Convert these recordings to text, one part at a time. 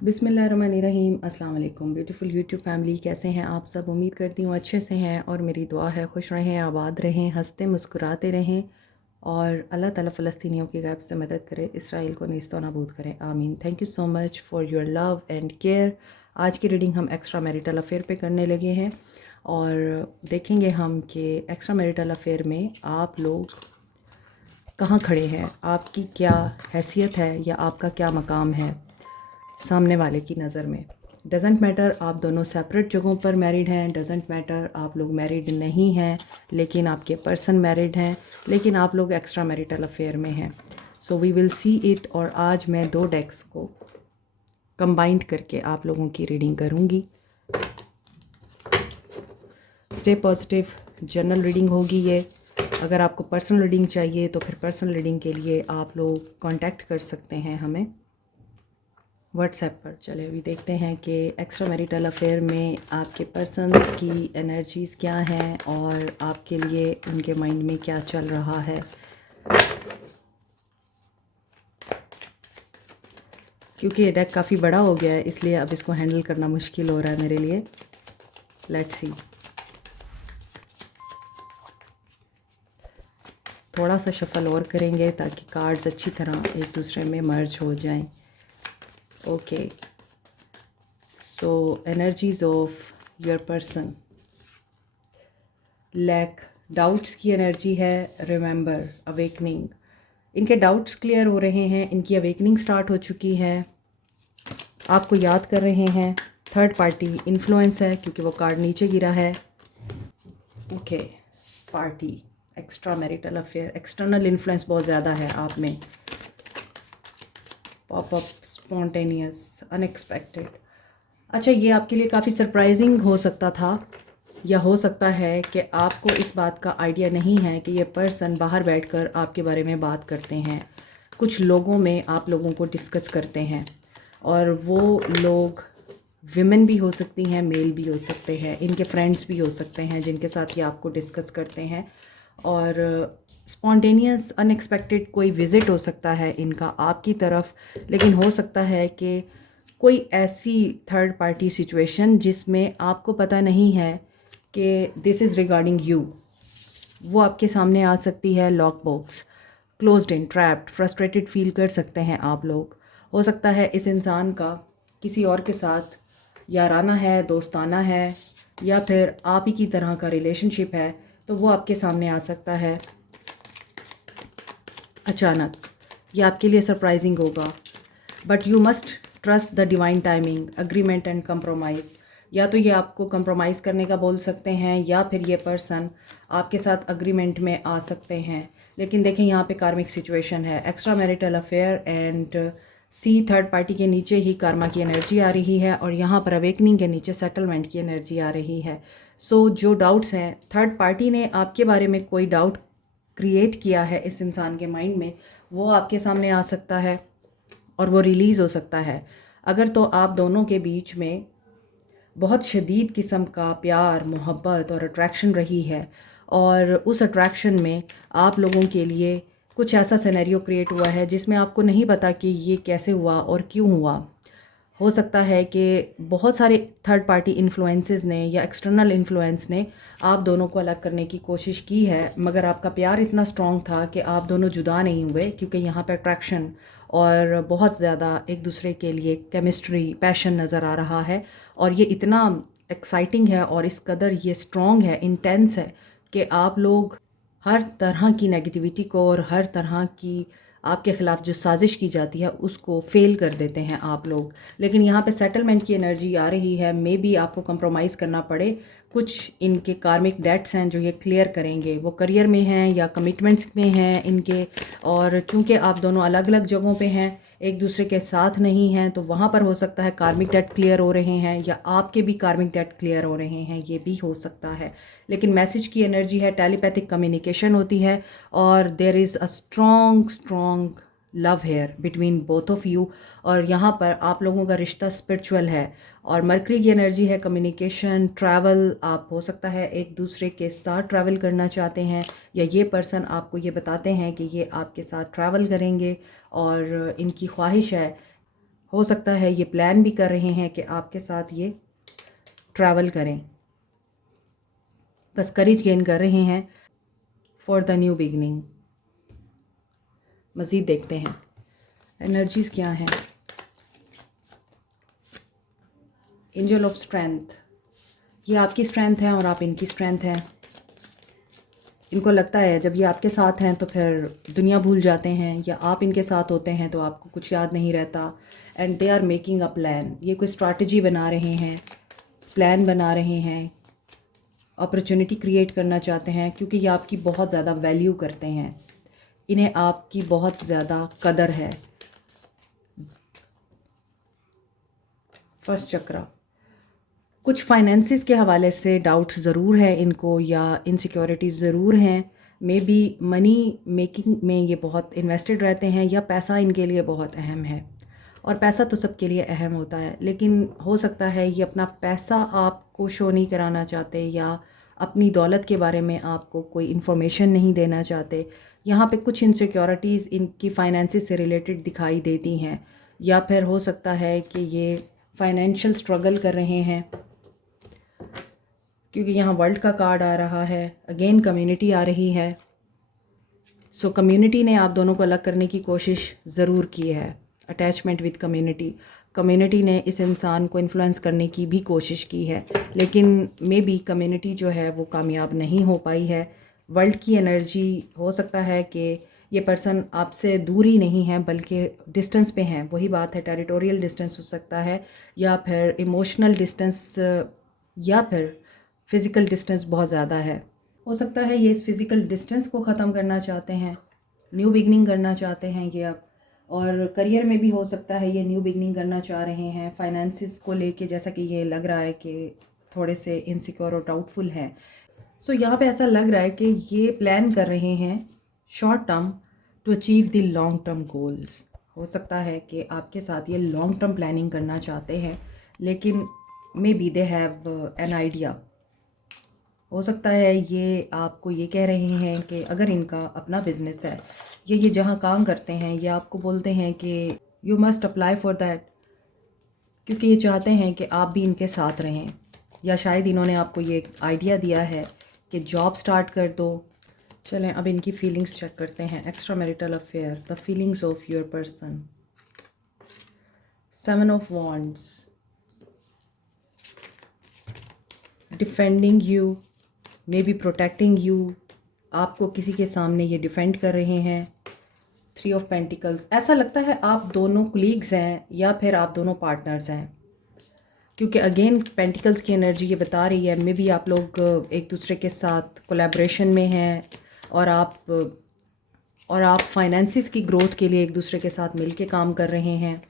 बिस्मिल्लाहिर्रहमानिर्रहीम। अस्सलाम वालेकुम ब्यूटीफुल यूट्यूब फैमिली, कैसे हैं आप सब? उम्मीद करती हूँ अच्छे से हैं और मेरी दुआ है खुश रहें, आबाद रहें, हंसते मुस्कुराते रहें और अल्लाह ताला फ़लस्तीनियों की गैब से मदद करे, इसराइल को नीस्त व नाबूद करें, आमीन। Thank you so much for your love and care. आज की रीडिंग हम एक्स्ट्रा मैरिटल अफेयर पे करने लगे हैं और देखेंगे हम कि एक्स्ट्रा मैरिटल अफेयर में आप लोग कहाँ खड़े हैं, आपकी क्या हैसियत है या आपका क्या मकाम है सामने वाले की नज़र में। डजेंट मैटर आप दोनों सेपरेट जगहों पर मैरिड हैं, डजेंट मैटर आप लोग मैरिड नहीं हैं लेकिन आपके पर्सन मैरिड हैं, लेकिन आप लोग एक्स्ट्रा मैरिटल अफेयर में हैं। So we will see it. और आज मैं 2 डेक्स को कंबाइंड करके आप लोगों की रीडिंग करूँगी। स्टे पॉजिटिव जनरल रीडिंग होगी ये। अगर आपको पर्सनल रीडिंग चाहिए तो फिर पर्सनल रीडिंग के लिए आप लोग कांटेक्ट कर सकते हैं हमें व्हाट्सएप पर। चले अभी देखते हैं कि एक्स्ट्रा मैरिटल अफेयर में आपके पर्सन्स की एनर्जीज़ क्या हैं और आपके लिए उनके माइंड में क्या चल रहा है। क्योंकि ये डेक काफ़ी बड़ा हो गया है इसलिए अब इसको हैंडल करना मुश्किल हो रहा है मेरे लिए। Let's see. थोड़ा सा शफल और करेंगे ताकि कार्ड्स अच्छी तरह एक दूसरे में मर्ज हो जाएं। Okay, so energies of your person. Lack doubts की एनर्जी है। Remember awakening. इनके डाउट्स क्लियर हो रहे हैं, इनकी अवेकनिंग स्टार्ट हो चुकी है, आपको याद कर रहे हैं। थर्ड पार्टी इन्फ्लुएंस है क्योंकि वो कार्ड नीचे गिरा है। Okay, party, extra marital affair, external influence बहुत ज़्यादा है आप में। Pop up, spontaneous, unexpected. अच्छा, ये आपके लिए काफ़ी सरप्राइजिंग हो सकता था या हो सकता है कि आपको इस बात का आइडिया नहीं है कि ये पर्सन बाहर बैठकर आपके बारे में बात करते हैं। कुछ लोगों में आप लोगों को डिस्कस करते हैं और वो लोग विमेन भी हो सकती हैं, मेल भी हो सकते हैं, इनके फ्रेंड्स भी हो सकते हैं जिनके साथ ये आपको डिस्कस करते हैं। और स्पॉन्टेनियस अनएक्सपेक्टेड कोई विज़िट हो सकता है इनका आपकी तरफ, लेकिन हो सकता है कि कोई ऐसी थर्ड पार्टी सिचुएशन जिसमें आपको पता नहीं है कि दिस इज़ रिगार्डिंग यू, वो आपके सामने आ सकती है। लॉक बॉक्स, क्लोज्ड इन, ट्रैप्ड, फ्रस्ट्रेटेड फील कर सकते हैं आप लोग। हो सकता है इस इंसान का किसी और के साथ याराना है, दोस्ताना है या फिर आप ही की तरह का रिलेशनशिप है, तो वो आपके सामने आ सकता है अचानक। ये आपके लिए सरप्राइजिंग होगा, but you must trust the divine timing, agreement and compromise. या तो ये आपको कंप्रोमाइज़ करने का बोल सकते हैं या फिर ये पर्सन आपके साथ अग्रीमेंट में आ सकते हैं। लेकिन देखें यहाँ पे कार्मिक सिचुएशन है, extra marital affair and see third party के नीचे ही कार्मा की एनर्जी आ रही है और यहाँ पर अवेकनिंग के नीचे सेटलमेंट की एनर्जी आ रही है। सो जो डाउट्स हैं, थर्ड पार्टी ने आपके बारे में कोई डाउट क्रिएट किया है इस इंसान के माइंड में, वो आपके सामने आ सकता है और वो रिलीज़ हो सकता है। अगर तो आप दोनों के बीच में बहुत शदीद किस्म का प्यार, मोहब्बत और अट्रैक्शन रही है और उस अट्रैक्शन में आप लोगों के लिए कुछ ऐसा सिनेरियो क्रिएट हुआ है जिसमें आपको नहीं पता कि ये कैसे हुआ और क्यों हुआ। हो सकता है कि बहुत सारे थर्ड पार्टी इन्फ्लुएंसेस ने या एक्सटर्नल इन्फ्लुएंस ने आप दोनों को अलग करने की कोशिश की है, मगर आपका प्यार इतना स्ट्रॉन्ग था कि आप दोनों जुदा नहीं हुए क्योंकि यहाँ पे अट्रैक्शन और बहुत ज़्यादा एक दूसरे के लिए केमिस्ट्री, पैशन नज़र आ रहा है। और ये इतना एक्साइटिंग है और इस कदर ये स्ट्रॉन्ग है, इंटेंस है कि आप लोग हर तरह की नेगेटिविटी को और हर तरह की आपके ख़िलाफ़ जो साजिश की जाती है उसको फ़ेल कर देते हैं आप लोग। लेकिन यहाँ पे सेटलमेंट की एनर्जी आ रही है, मे बी आपको कंप्रोमाइज़ करना पड़े। कुछ इनके कार्मिक डेट्स हैं जो ये क्लियर करेंगे, वो करियर में हैं या कमिटमेंट्स में हैं इनके। और चूँकि आप दोनों अलग अलग जगहों पे हैं, एक दूसरे के साथ नहीं हैं, तो वहाँ पर हो सकता है कार्मिक डेट क्लियर हो रहे हैं या आपके भी कार्मिक डेट क्लियर हो रहे हैं, ये भी हो सकता है। लेकिन मैसेज की एनर्जी है, टेलीपैथिक कम्युनिकेशन होती है और there is a strong love here between both of you. और यहाँ पर आप लोगों का रिश्ता स्पिरिचुअल है और मरकरी की एनर्जी है कम्युनिकेशन, ट्रैवल। आप हो सकता है एक दूसरे के साथ ट्रैवल करना चाहते हैं या ये पर्सन आपको ये बताते हैं कि ये आपके साथ ट्रैवल करेंगे और इनकी ख्वाहिश है। हो सकता है ये प्लान भी कर रहे हैं कि आपके साथ ये ट्रैवल करें, बस करेज गेन कर रहे हैं फॉर द न्यू बिगनिंग। मज़ीद देखते हैं एनर्जीज़ क्या हैं। एंजल ऑफ स्ट्रेंथ, ये आपकी स्ट्रेंथ है और आप इनकी स्ट्रेंथ हैं। इनको लगता है जब ये आपके साथ हैं तो फिर दुनिया भूल जाते हैं, या आप इनके साथ होते हैं तो आपको कुछ याद नहीं रहता। And they are making a plan, ये कोई स्ट्रैटेजी बना रहे हैं, प्लान बना रहे हैं, अपॉर्चुनिटी क्रिएट करना चाहते हैं, क्योंकि ये आपकी बहुत ज़्यादा वैल्यू करते हैं, इन्हें आपकी बहुत ज़्यादा कदर है। फर्स्ट चक्रा, कुछ फाइनेंसिस के हवाले से डाउट्स ज़रूर है इनको, या इनसिक्योरिटीज़ ज़रूर हैं। मे बी मनी मेकिंग में ये बहुत इन्वेस्टेड रहते हैं, या पैसा इनके लिए बहुत अहम है। और पैसा तो सबके लिए अहम होता है, लेकिन हो सकता है ये अपना पैसा आपको शो नहीं कराना चाहते, या अपनी दौलत के बारे में आपको कोई इन्फॉर्मेशन नहीं देना चाहते। यहाँ पे कुछ इनसिक्योरिटीज़ इनकी फाइनेंसिस से रिलेटेड दिखाई देती हैं, या फिर हो सकता है कि ये फाइनेंशियल स्ट्रगल कर रहे हैं, क्योंकि यहाँ वर्ल्ड का कार्ड आ रहा है, अगेन कम्युनिटी आ रही है। सो कम्युनिटी ने आप दोनों को अलग करने की कोशिश ज़रूर की है, अटैचमेंट विद कम्युनिटी। कम्युनिटी ने इस इंसान को इन्फ्लुएंस करने की भी कोशिश की है, लेकिन मे बी कम्युनिटी जो है वो कामयाब नहीं हो पाई है। वर्ल्ड की एनर्जी, हो सकता है कि ये पर्सन आपसे दूर ही नहीं है बल्कि डिस्टेंस पे हैं। वही बात है, टेरिटोरियल डिस्टेंस हो सकता है, या फिर इमोशनल डिस्टेंस, या फिर फ़िज़िकल डिस्टेंस बहुत ज़्यादा है। हो सकता है ये इस फ़िज़िकल डिस्टेंस को ख़त्म करना चाहते हैं, न्यू बिगनिंग करना चाहते हैं ये अब। और करियर में भी हो सकता है ये न्यू बिगनिंग करना चाह रहे हैं। फाइनेंसिस को लेके जैसा कि ये लग रहा है कि थोड़े से इनसिक्योर और डाउटफुल हैं। सो यहाँ पे ऐसा लग रहा है कि ये प्लान कर रहे हैं short term to achieve the long term goals. हो सकता है कि आपके साथ ये लॉन्ग टर्म प्लानिंग करना चाहते हैं, लेकिन may be they have an idea. हो सकता है ये आपको ये कह रहे हैं कि अगर इनका अपना बिज़नेस है, ये जहाँ काम करते हैं, ये आपको बोलते हैं कि you must apply for that, क्योंकि ये चाहते हैं कि आप भी इनके साथ रहें। या शायद इन्होंने आपको ये आइडिया दिया है कि जॉब स्टार्ट कर दो। चलें अब इनकी फीलिंग्स चेक करते हैं। Extra marital affair, the feelings of your person, 7 of wands, defending you, may be protecting you, आपको किसी के सामने ये डिफेंड कर रहे हैं। 3 ऑफ पेंटिकल्स, ऐसा लगता है आप दोनों कोलीग्स हैं या फिर आप दोनों पार्टनर्स हैं, क्योंकि अगेन पेंटिकल्स की एनर्जी ये बता रही है मे बी आप लोग एक दूसरे के साथ कोलैबोरेशन में हैं, और आप फाइनेंसिस की ग्रोथ के लिए एक दूसरे के साथ मिलके काम कर रहे हैं।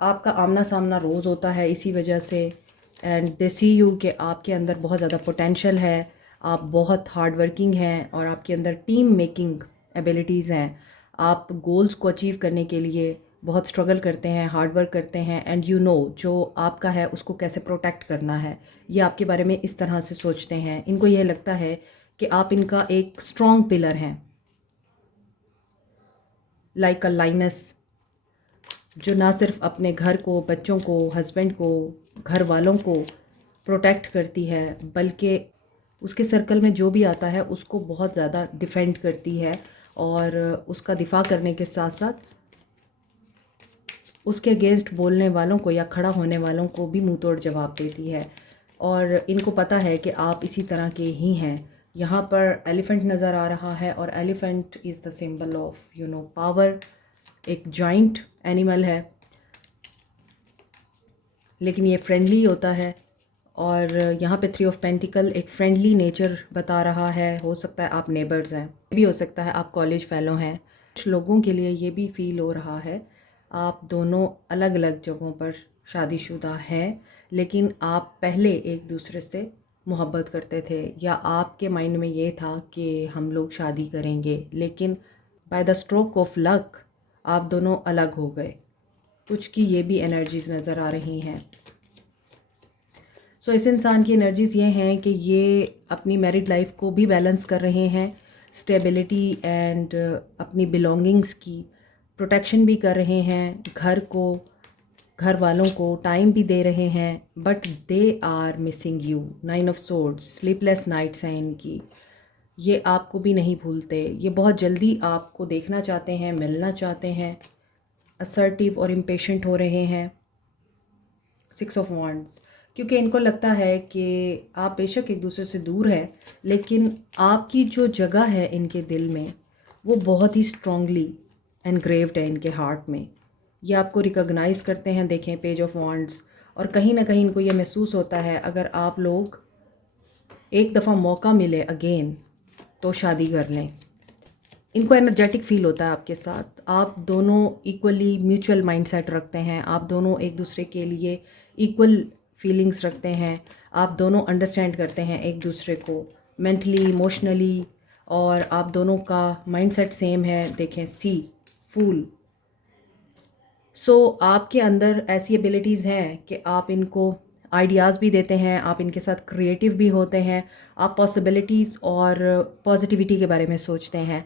आपका आमना सामना रोज़ होता है इसी वजह से। एंड दे सी यू कि आपके अंदर बहुत ज़्यादा पोटेंशियल है, आप बहुत हार्ड वर्किंग हैं, और आपके अंदर टीम मेकिंग एबिलिटीज़ हैं। आप गोल्स को अचीव करने के लिए बहुत स्ट्रगल करते हैं, हार्ड वर्क करते हैं, एंड यू नो जो आपका है उसको कैसे प्रोटेक्ट करना है। ये आपके बारे में इस तरह से सोचते हैं। इनको ये लगता है कि आप इनका एक स्ट्रॉन्ग पिलर हैं, लाइक अ लाइनस, जो ना सिर्फ अपने घर को, बच्चों को, हस्बैंड को, घर वालों को प्रोटेक्ट करती है, बल्कि उसके सर्कल में जो भी आता है उसको बहुत ज़्यादा डिफेंड करती है, और उसका दिफा करने के साथ साथ उसके अगेंस्ट बोलने वालों को या खड़ा होने वालों को भी मुंह तोड़ जवाब देती है। और इनको पता है कि आप इसी तरह के ही हैं। यहाँ पर एलिफेंट नज़र आ रहा है, और elephant is the symbol of power, एक जॉइंट एनिमल है, लेकिन ये फ्रेंडली होता है। और यहाँ पे 3 ऑफ पेंटिकल एक फ्रेंडली नेचर बता रहा है। हो सकता है आप नेबर्स हैं, भी हो सकता है आप कॉलेज फेलो हैं। कुछ लोगों के लिए ये भी फील हो रहा है आप दोनों अलग अलग जगहों पर शादीशुदा हैं, लेकिन आप पहले एक दूसरे से मोहब्बत करते थे, या आपके माइंड में ये था कि हम लोग शादी करेंगे, लेकिन by the stroke of luck आप दोनों अलग हो गए। कुछ की ये भी एनर्जीज़ नज़र आ रही हैं। सो इस इंसान की एनर्जीज़ ये हैं कि ये अपनी मैरिड लाइफ को भी बैलेंस कर रहे हैं, स्टेबिलिटी एंड अपनी बिलोंगिंग्स की प्रोटेक्शन भी कर रहे हैं, घर वालों को टाइम भी दे रहे हैं, but they are missing you. 9 of swords, sleepless nights हैं इनकी। ये आपको भी नहीं भूलते, ये बहुत जल्दी आपको देखना चाहते हैं, मिलना चाहते हैं, असर्टिव और इम्पेशेंट हो रहे हैं। 6 ऑफ वॉन्ड्स, क्योंकि इनको लगता है कि आप बेशक एक दूसरे से दूर है, लेकिन आपकी जो जगह है इनके दिल में वो बहुत ही स्ट्रॉन्गली एनग्रेव्ड है इनके हार्ट में। ये आपको रिकॉग्नाइज़ करते हैं। देखें, पेज ऑफ वॉन्ड्स, और कहीं ना कहीं इनको ये महसूस होता है अगर आप लोग एक दफ़ा मौका मिले अगेन तो शादी कर लें। इनको एनर्जेटिक फ़ील होता है आपके साथ। आप दोनों इक्वली म्यूचुअल माइंडसेट रखते हैं, आप दोनों एक दूसरे के लिए इक्वल फीलिंग्स रखते हैं, आप दोनों अंडरस्टैंड करते हैं एक दूसरे को मेंटली, इमोशनली, और आप दोनों का माइंडसेट सेम है। देखें, सी फूल। आपके अंदर ऐसी एबिलिटीज़ हैं कि आप इनको आइडियाज़ भी देते हैं, आप इनके साथ क्रिएटिव भी होते हैं, आप पॉसिबिलिटीज़ और पॉजिटिविटी के बारे में सोचते हैं।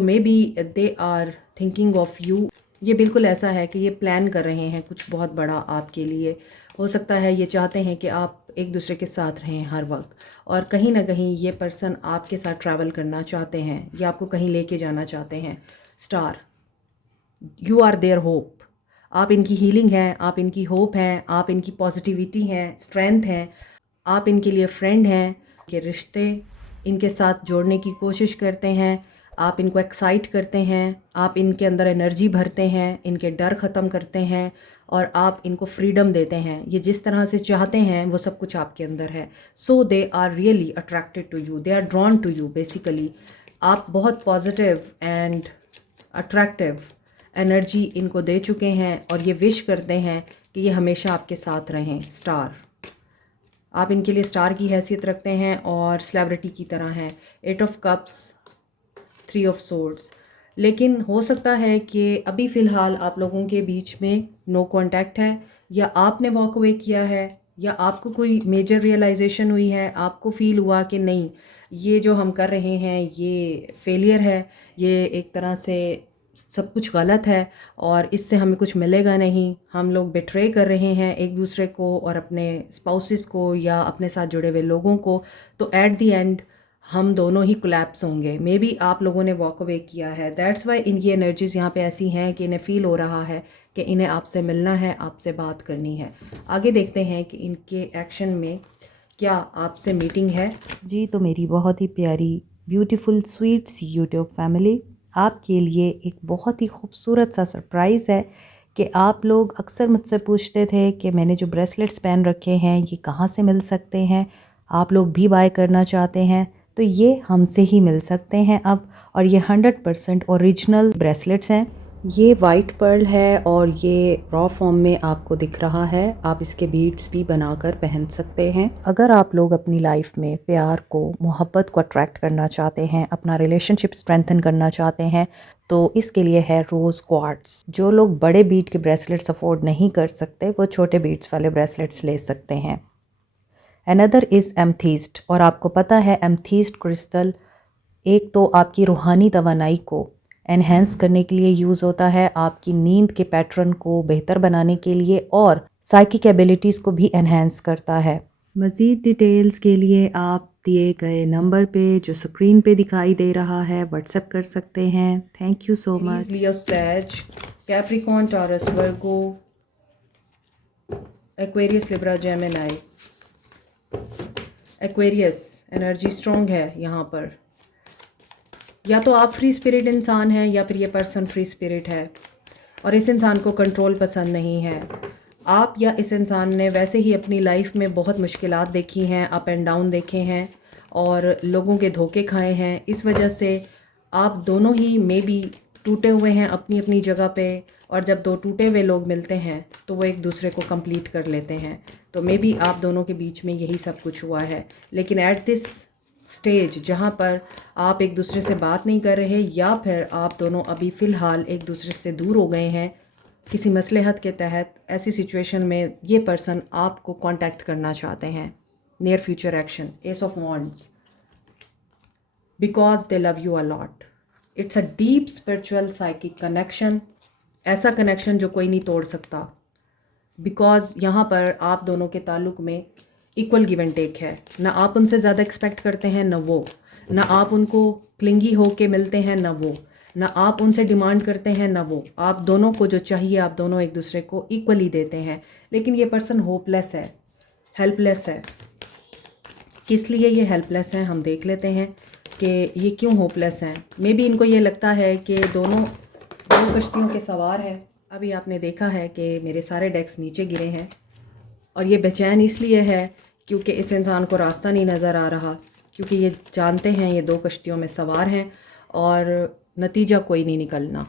Maybe they are thinking of you. ये बिल्कुल ऐसा है कि ये प्लान कर रहे हैं कुछ बहुत बड़ा आपके लिए। हो सकता है ये चाहते हैं कि आप एक दूसरे के साथ रहें हर वक्त, और कहीं ना कहीं ये पर्सन आपके साथ ट्रैवल करना चाहते हैं या आपको कहीं लेके जाना चाहते हैं। Star, you are their hope. आप इनकी हीलिंग हैं, आप इनकी होप हैं, आप इनकी पॉजिटिविटी हैं, स्ट्रेंथ हैं, आप इनके लिए फ्रेंड हैं। के रिश्ते इनके साथ जोड़ने की कोशिश करते हैं, आप इनको एक्साइट करते हैं, आप इनके अंदर एनर्जी भरते हैं, इनके डर ख़त्म करते हैं, और आप इनको फ्रीडम देते हैं। ये जिस तरह से चाहते हैं वो सब कुछ आपके अंदर है। They are really attracted to you, they are drawn to you basically. आप बहुत पॉजिटिव एंड अट्रैक्टिव एनर्जी इनको दे चुके हैं, और ये विश करते हैं कि ये हमेशा आपके साथ रहें। स्टार, आप इनके लिए स्टार की हैसियत रखते हैं और सेलिब्रिटी की तरह हैं। 8 ऑफ कप्स, 3 ऑफ सोर्ड्स। लेकिन हो सकता है कि अभी फ़िलहाल आप लोगों के बीच में नो कांटेक्ट है, या आपने वॉक अवे किया है, या आपको कोई मेजर रियलाइजेशन हुई है, आपको फ़ील हुआ कि नहीं, ये जो हम कर रहे हैं ये फेलियर है, ये एक तरह से सब कुछ गलत है और इससे हमें कुछ मिलेगा नहीं, हम लोग बिट्रे कर रहे हैं एक दूसरे को और अपने स्पाउसेस को या अपने साथ जुड़े हुए लोगों को। तो एट दी एंड हम दोनों ही कोलैप्स होंगे। मे बी आप लोगों ने वॉक अवे किया है, दैट्स वाई इनकी एनर्जीज़ यहाँ पे ऐसी हैं कि इन्हें फ़ील हो रहा है कि इन्हें आपसे मिलना है, आपसे बात करनी है। आगे देखते हैं कि इनके एक्शन में क्या आपसे मीटिंग है। जी, तो मेरी बहुत ही प्यारी ब्यूटीफुल स्वीट सी यूट्यूब फैमिली, आपके लिए एक बहुत ही खूबसूरत सा सरप्राइज़ है कि आप लोग अक्सर मुझसे पूछते थे कि मैंने जो ब्रेसलेट्स पहन रखे हैं ये कहाँ से मिल सकते हैं, आप लोग भी बाय करना चाहते हैं तो ये हमसे ही मिल सकते हैं अब। और ये 100% ओरिजिनल ब्रेसलेट्स हैं। ये वाइट पर्ल है और ये रॉ फॉर्म में आपको दिख रहा है। आप इसके बीड्स भी बनाकर पहन सकते हैं। अगर आप लोग अपनी लाइफ में प्यार को, मोहब्बत को अट्रैक्ट करना चाहते हैं, अपना रिलेशनशिप स्ट्रेंथन करना चाहते हैं, तो इसके लिए है रोज़ क्वार्ट्स। जो लोग बड़े बीड के ब्रेसलेट्स अफोर्ड नहीं कर सकते वो छोटे बीड्स वाले ब्रेसलेट्स ले सकते हैं। अनदर इज़ एमथीस्ट, और आपको पता है एमथीस्ट क्रिस्टल एक तो आपकी रूहानी तवानाई को एनहेंस करने के लिए यूज़ होता है, आपकी नींद के पैटर्न को बेहतर बनाने के लिए, और साइकिक एबिलिटीज़ को भी एनहेंस करता है। मज़ीद डिटेल्स के लिए आप दिए गए नंबर पे जो स्क्रीन पे दिखाई दे रहा है व्हाट्सएप कर सकते हैं। Thank you so much. Leo, सैज, Capricorn, Taurus, Virgo, Aquarius, Libra, Gemini. Aquarius energy strong है यहाँ पर। या तो आप फ्री स्पिरिट इंसान हैं या फिर ये पर्सन फ्री स्पिरिट है और इस इंसान को कंट्रोल पसंद नहीं है। आप या इस इंसान ने वैसे ही अपनी लाइफ में बहुत मुश्किलात देखी हैं, अप एंड डाउन देखे हैं और लोगों के धोखे खाए हैं। इस वजह से आप दोनों ही मे बी टूटे हुए हैं अपनी अपनी जगह पे, और जब दो टूटे हुए लोग मिलते हैं तो वो एक दूसरे को कंप्लीट कर लेते हैं। तो मे बी आप दोनों के बीच में यही सब कुछ हुआ है। लेकिन एट दिस स्टेज जहाँ पर आप एक दूसरे से बात नहीं कर रहे या फिर आप दोनों अभी फ़िलहाल एक दूसरे से दूर हो गए हैं किसी मसलहत के तहत, ऐसी सिचुएशन में ये पर्सन आपको कांटेक्ट करना चाहते हैं। Near future action, S of wands, because they love you a lot. It's a deep spiritual psychic connection. ऐसा कनेक्शन जो कोई नहीं तोड़ सकता, बिकॉज़ यहाँ पर आप दोनों के ताल्लुक़ में इक्वल गिव एंड टेक है। ना आप उनसे ज़्यादा एक्सपेक्ट करते हैं ना वो, ना आप उनको क्लिंगी हो के मिलते हैं ना वो, ना आप उनसे डिमांड करते हैं ना वो। आप दोनों को जो चाहिए आप दोनों एक दूसरे को इक्वली देते हैं। लेकिन ये पर्सन होपलेस है, हेल्पलेस है। किस लिए ये हेल्पलेस हैं हम देख लेते हैं कि ये क्यों होपलेस हैं। मे बी इनको ये लगता है कि दोनों दो कश्तियों के सवार हैं। अभी आपने देखा है कि मेरे सारे डेक्स नीचे गिरे हैं और ये बेचैन इसलिए है क्योंकि इस इंसान को रास्ता नहीं नज़र आ रहा, क्योंकि ये जानते हैं ये दो कश्तियों में सवार हैं और नतीजा कोई नहीं निकलना।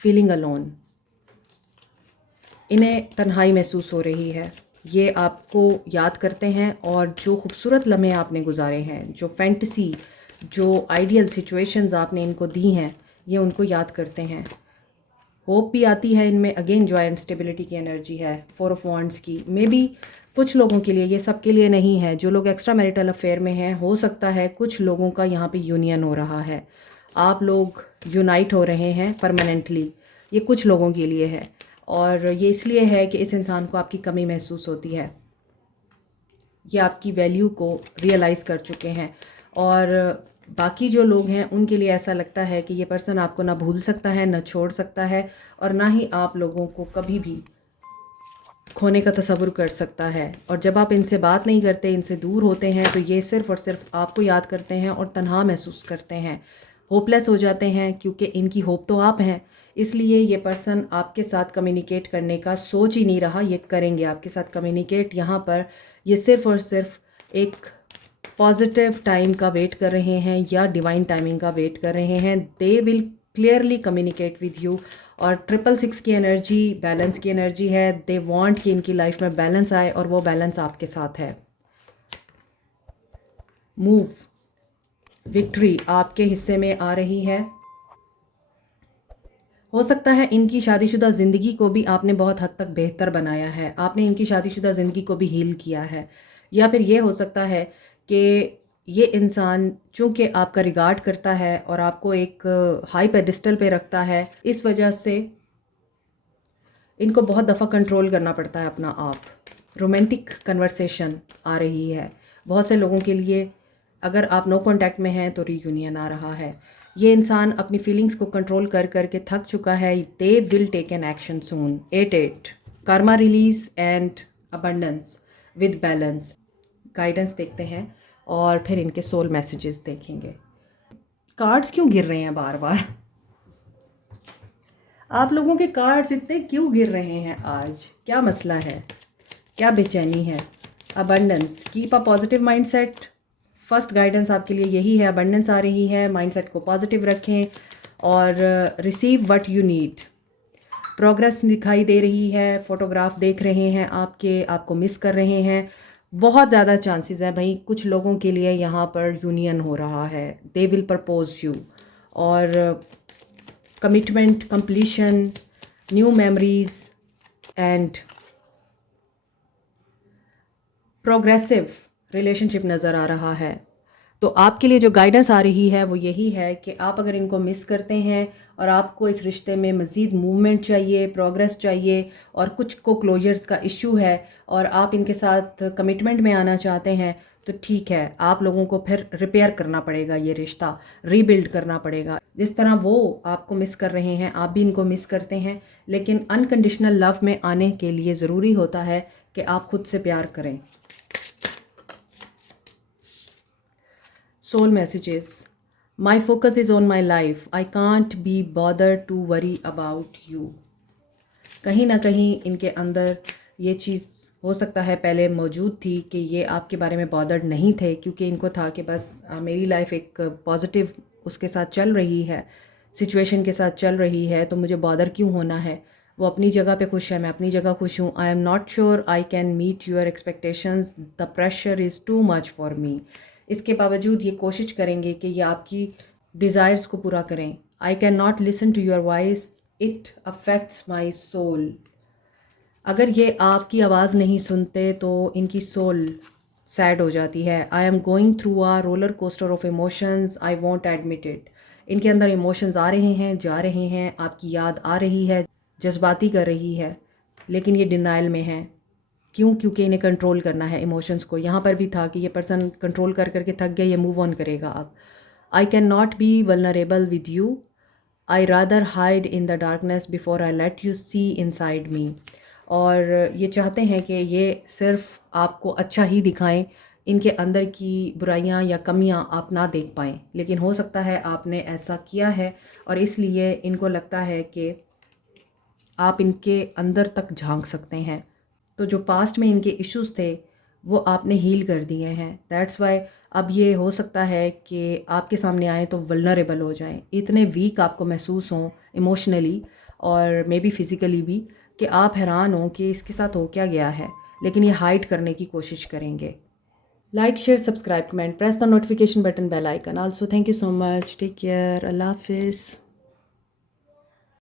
फीलिंग अलोन, इन्हें तन्हाई महसूस हो रही है। ये आपको याद करते हैं और जो खूबसूरत लम्हे आपने गुजारे हैं, जो फैंटेसी, जो आइडियल सिचुएशंस आपने इनको दी हैं, ये उनको याद करते हैं। होप भी आती है इनमें। अगेन जॉय एंड स्टेबिलिटी की एनर्जी है, 4 ऑफ वॉन्ड्स की। मे बी कुछ लोगों के लिए, ये सब के लिए नहीं है। जो लोग एक्स्ट्रा मैरिटल अफेयर में हैं, हो सकता है कुछ लोगों का यहाँ पे यूनियन हो रहा है, आप लोग यूनाइट हो रहे हैं परमानेंटली। ये कुछ लोगों के लिए है और ये इसलिए है कि इस इंसान को आपकी कमी महसूस होती है। ये आपकी वैल्यू को रियलाइज़ कर चुके हैं और बाकी जो लोग हैं उनके लिए ऐसा लगता है कि ये पर्सन आपको ना भूल सकता है, ना छोड़ सकता है और ना ही आप लोगों को कभी भी खोने का तसव्वुर कर सकता है। और जब आप इनसे बात नहीं करते, इनसे दूर होते हैं, तो ये सिर्फ़ और सिर्फ आपको याद करते हैं और तन्हा महसूस करते हैं, होपलेस हो जाते हैं, क्योंकि इनकी होप तो आप हैं। इसलिए ये पर्सन आपके साथ कम्युनिकेट करने का सोच ही नहीं रहा। ये करेंगे आपके साथ कम्युनिकेट। यहाँ पर ये सिर्फ़ और सिर्फ एक पॉजिटिव टाइम का वेट कर रहे हैं या डिवाइन टाइमिंग का वेट कर रहे हैं। They will clearly communicate with you. और 666 की एनर्जी बैलेंस की एनर्जी है। दे वांट कि इनकी लाइफ में बैलेंस आए और वो बैलेंस आपके साथ है। मूव, विक्ट्री आपके हिस्से में आ रही है। हो सकता है इनकी शादीशुदा ज़िंदगी को भी आपने बहुत हद तक बेहतर बनाया है, आपने इनकी शादीशुदा ज़िंदगी को भी हील किया है। या फिर ये हो सकता है कि ये इंसान चूँकि आपका रिगार्ड करता है और आपको एक हाई पेडिस्टल पे रखता है, इस वजह से इनको बहुत दफ़ा कंट्रोल करना पड़ता है अपना आप। रोमांटिक कन्वर्सेशन आ रही है बहुत से लोगों के लिए। अगर आप नो कांटेक्ट में हैं तो रीयूनियन आ रहा है। ये इंसान अपनी फीलिंग्स को कंट्रोल कर करके थक चुका है। They will take an action soon. 8 karma release and abundance with balance. Guidance देखते हैं और फिर इनके सोल मैसेजेस देखेंगे। कार्ड्स क्यों गिर रहे हैं बार बार? आप लोगों के कार्ड्स इतने क्यों गिर रहे हैं आज? क्या मसला है? क्या बेचैनी है? Abundance, keep a positive mindset. First guidance आपके लिए यही है। अबंडेंस आ रही है, माइंडसेट को पॉजिटिव रखें और receive what you need. Progress दिखाई दे रही है, फोटोग्राफ देख रहे हैं आपको मिस कर रहे हैं। बहुत ज़्यादा चांसेस है भाई, कुछ लोगों के लिए यहाँ पर यूनियन हो रहा है। दे विल प्रपोज यू और commitment, completion, new memories and progressive relationship नज़र आ रहा है। तो आपके लिए जो गाइडेंस आ रही है वो यही है कि आप अगर इनको मिस करते हैं और आपको इस रिश्ते में मज़ीद मूवमेंट चाहिए, प्रोग्रेस चाहिए और कुछ को क्लोजर्स का इशू है और आप इनके साथ कमिटमेंट में आना चाहते हैं, तो ठीक है, आप लोगों को फिर रिपेयर करना पड़ेगा, ये रिश्ता रीबिल्ड करना पड़ेगा। जिस तरह वो आपको मिस कर रहे हैं, आप भी इनको मिस करते हैं। लेकिन अनकंडीशनल लव में आने के लिए ज़रूरी होता है कि आप खुद से प्यार करें। Soul messages. My focus is on my life. I can't be bothered to worry about you. कहीं ना कहीं इनके अंदर ये चीज़ हो सकता है पहले मौजूद थी कि ये आपके बारे में बॉदर्ड नहीं थे, क्योंकि इनको था कि बस मेरी लाइफ एक पॉजिटिव उसके साथ चल रही है, सिचुएशन के साथ चल रही है, तो मुझे बॉदर क्यों होना है। वो अपनी जगह पे खुश है, मैं अपनी जगह खुश हूँ। I am not sure I can meet your expectations, the pressure is too much for me. इसके बावजूद ये कोशिश करेंगे कि ये आपकी डिज़ायर्स को पूरा करें। I can not listen to your voice, it affects my soul. अगर ये आपकी आवाज़ नहीं सुनते तो इनकी सोल सैड हो जाती है। I am going through a roller coaster of emotions, I want admit it. इनके अंदर इमोशंस आ रहे हैं, जा रहे हैं, आपकी याद आ रही है, जज्बाती कर रही है, लेकिन ये डिनाइल में है। क्यों? क्योंकि इन्हें कंट्रोल करना है इमोशंस को। यहाँ पर भी था कि ये पर्सन कंट्रोल कर करके थक गया, ये मूव ऑन करेगा अब। I can not be vulnerable with you, I rather hide in the darkness before I let you see inside me. और ये चाहते हैं कि ये सिर्फ आपको अच्छा ही दिखाएं, इनके अंदर की बुराइयां या कमियां आप ना देख पाएं, लेकिन हो सकता है आपने ऐसा किया है और इसलिए इनको लगता है कि आप इनके अंदर तक झांक सकते हैं। तो जो पास्ट में इनके इश्यूज़ थे वो आपने हील कर दिए हैं। दैट्स वाई अब ये हो सकता है कि आपके सामने आए तो वल्नरेबल हो जाएं, इतने वीक आपको महसूस हों इमोशनली और मे बी फ़िज़िकली भी, कि आप हैरान हों कि इसके साथ हो क्या गया है, लेकिन ये हाइड करने की कोशिश करेंगे। Like, share, subscribe, comment, press the notification button, bell icon. Also thank you so much, take care, अल्लाह हाफिज़।